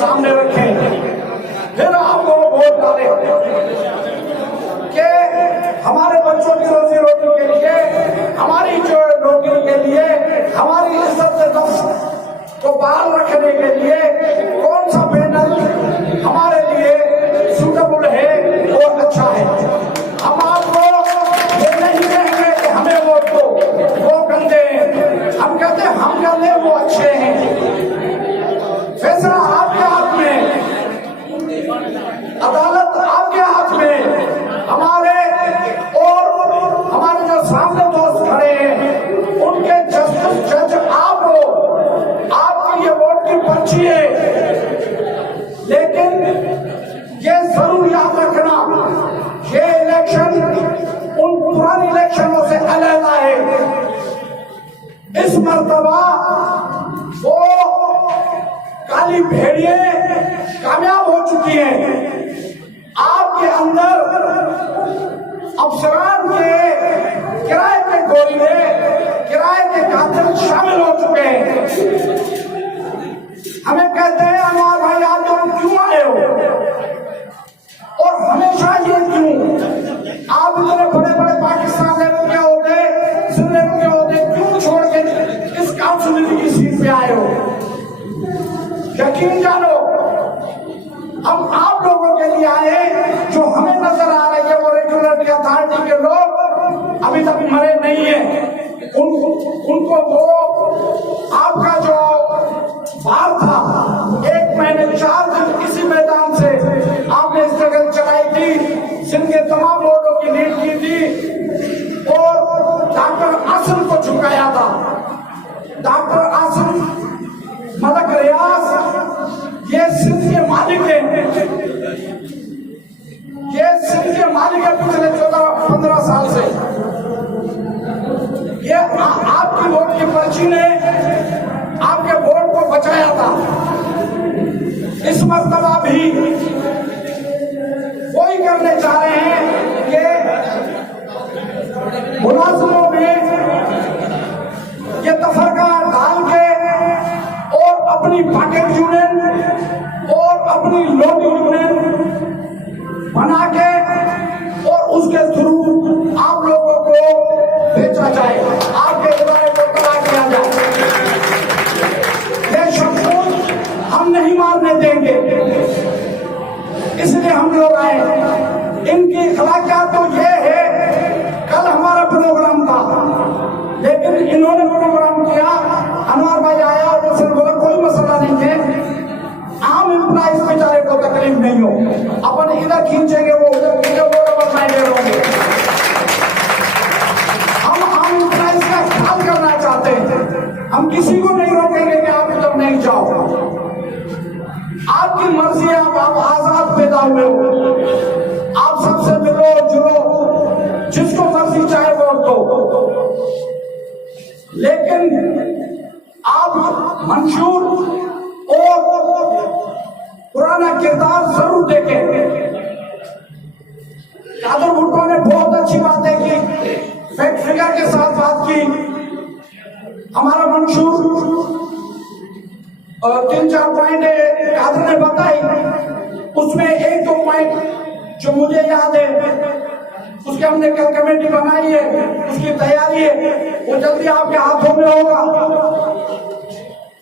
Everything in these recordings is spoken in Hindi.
सामने रखें, फिर आप वो वोट डालें कि हमारे बच्चों की रोजी रोटी के लिए, हमारी जो नौकरी के लिए, हमारी इज्जत नफ्स को बाहर रखने के लिए कौन सा पैनल हमारे लिए सूटेबल है, वो अच्छा है। हम आपको ये नहीं कहेंगे कि हमें वोट दो, वो गंदे हैं। हम कहते हैं हम गंदे, वो अच्छे हैं। फैसला आपके हाथ में, अदालत आपके हाथ में। हमारे और हमारे जो सामने दोस्त खड़े हैं, उनके जस्टिस जज आप हो, आपकी ये वोट की पर्ची है। लेकिन ये जरूर याद रखना, ये इलेक्शन उन पुराने इलेक्शनों से अलग है। इस मर्तबा वो काली भेड़िए कामयाब हो चुकी हैं। आपके अंदर अफसरान के किराए के गोलिये, किराए के कातिल शामिल हो चुके हैं। हमें कहते हैं अनवर भाई आप तुम क्यों आए हो, और हमेशा ये क्यों? आप इतने बड़े बड़े पाकिस्तान लेवल के होते, सिंध लेवल के होते, क्यों छोड़ के इस काउंसिल की सीट पे आए हो? यकीन जानो, हम आप लोगों के लिए आए। जो हमें नजर आ रही है वो रेगुलेटरी अथॉरिटी के लोग अभी तक मरे नहीं है। उनको वो आपका जो वार था, 1 महीने 4 दिन इसी मैदान से आपने स्ट्रगल चलाई थी, सिंध के तमाम लोगों की लीड की थी और डॉक्टर आसिम को झुकाया था। डॉक्टर आसिम मलक रियाज ये सिंध के मालिक हैं, ये सिंध के मालिक है पिछले 14-15 साल से। ये आपकी वोट की पर्ची ने आपके वोट को बचाया था। इस मर्तबा भी वही करने जा रहे हैं कि मुलाजिमों में ये तफरका डाल के और अपनी पॉकेट यूनियन और अपनी लोबी यूनियन बना के और उसके थ्रू आप लोगों को बेचा जाए, आपके इदारे को तबाह किया जाए। ये शख्स हम नहीं मारने देंगे, इसलिए हम लोग आए। इनकी अखलाकियात तो ये है, कल हमारा प्रोग्राम था लेकिन इन्होंने प्रोग्राम किया, अनवर भाई आया और उसने बोला कोई मसला नहीं है, आम एम्प्लॉइज बेचारे को तकलीफ नहीं हो, अपन इधर खींचेंगे वो उधर खींचे, वो डबल माइंडेड होंगे। हम आम एम्प्लॉइज का ख्याल करना चाहते हैं। हम किसी को नहीं रोकेंगे कि आप इधर नहीं जाओ, आपकी मर्जी है, आप आजाद पैदा हुए हो, आप सबसे मिलो जुलो, जिसको मर्जी चाहे वोट दो। लेकिन आप मंशूर और पुराना किरदार जरूर देखें। कादर भुट्टो ने बहुत अच्छी बातें की, फैक्ट फिगर के साथ बात की। हमारा मंशूर 3-4 पॉइंट कादर ने बताई, उसमें 1-2 पॉइंट जो मुझे याद है, उसके हमने कल कमेटी बनाई है, उसकी तैयारी है, वो जल्दी आपके हाथों में होगा।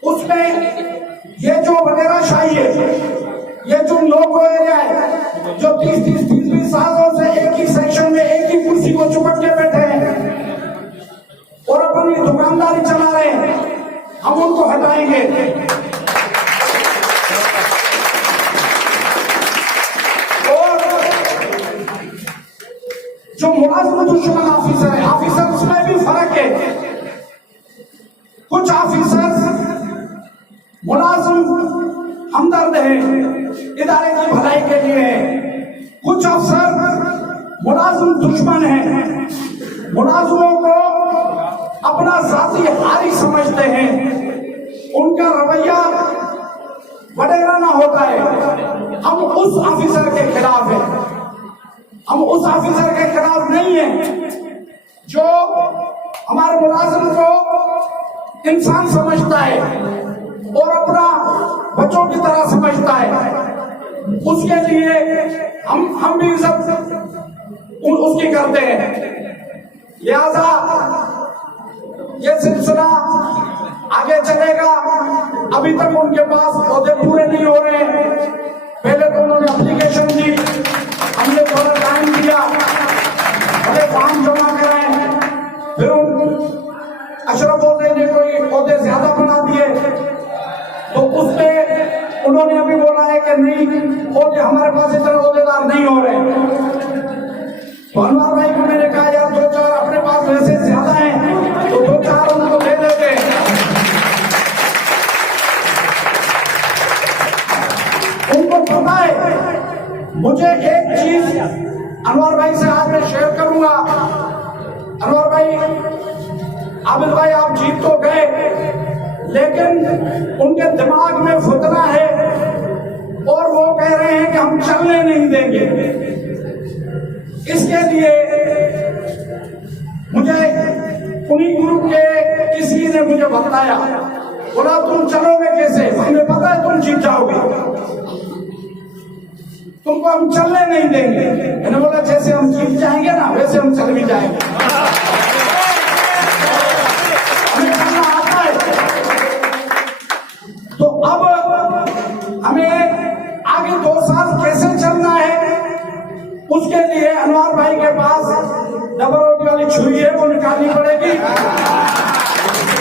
उसमें ये जो वगैरह शाही है, ये जो लोगो एरिया है, जो 30-20 सालों से एक ही सेक्शन में एक ही कुर्सी को चुपट के बैठे हैं और अपनी दुकानदारी चला रहे हैं, हम उनको हटाएंगे। और जो मुलाजिम दुश्मन ऑफिसर है, ऑफिसर उसमें भी फर्क है। कुछ ऑफिसर मुलाजिम हमदर्द है, इदारे की भलाई के लिए है। कुछ अफसर मुलाजिम दुश्मन है, मुलाजिमों को अपना जाती हारी समझते हैं, उनका रवैया वडेराना होता है। हम उस ऑफिसर के खिलाफ हैं, हम उस ऑफिसर के खिलाफ नहीं है जो हमारे मुलाजिम को इंसान समझता है, और अपना बच्चों की तरह समझता है, उसके लिए हम भी सब उसकी करते हैं। लिहाजा ये सिलसिला आगे चलेगा। अभी तक उनके पास पौधे पूरे नहीं हो रहे हैं। पहले तो उन्होंने एप्लीकेशन दी, हमने थोड़ा टाइम दिया, अरे फॉर्म जमा कराए, फिर अशरफ होते ने कोई पौधे ज्यादा बना दिए, तो उसपे उन्होंने अभी बोला है कि नहीं, पौधे हमारे पास इतने पौधेदार नहीं हो रहे। तो अनवर भाई को मैंने कहा यार 2-4 अपने पास वैसे ज्यादा हैं, तो 2-4 उनको दे देते। उनको पता है। मुझे एक चीज अनवर भाई से आज मैं शेयर करूंगा। अनवर भाई, आबिद भाई, आप जीत तो गए, लेकिन उनके दिमाग में फुतना है और वो कह रहे हैं कि हम चलने नहीं देंगे। इसके लिए मुझे उन्हीं ग्रुप के किसी ने मुझे बताया, बोला तुम चलोगे कैसे, हमें पता है तुम जीत जाओगे, तुमको हम चलने नहीं देंगे। मैंने बोला जैसे हम जीत जाएंगे ना वैसे हम चल भी जाएंगे, हमें चलना आता है। तो अब हमें आगे 2 साल कैसे चलना है, उसके लिए अनवर भाई के पास डबल रोटी वाली छुरी है, वो निकालनी पड़ेगी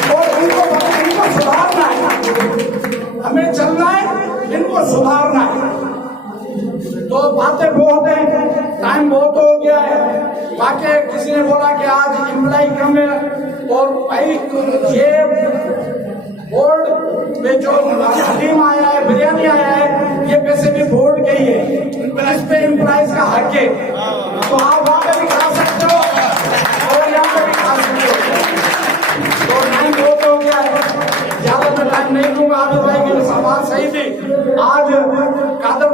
और इनको सुधारना है। हमें चलना है, इनको सुधारना है। तो बातें बहुत हैं, टाइम बहुत हो गया है। बाकी किसी ने बोला कि आज इम्प्लाई कम है, और भाई ये बोर्ड में जो हलीम आया है, बिरयानी आया है, ये पैसे भी बोर्ड के ही है, इस पे एम्प्लॉइज का हक है। तो आप वहां पे भी खा सकते हो और यहाँ पे भी खा सकते हो। तो टाइम बहुत हो गया है, ज्यादा मैं टाइम नहीं दूंगा। आबिद भाई की सवाल सही थी। आज कादर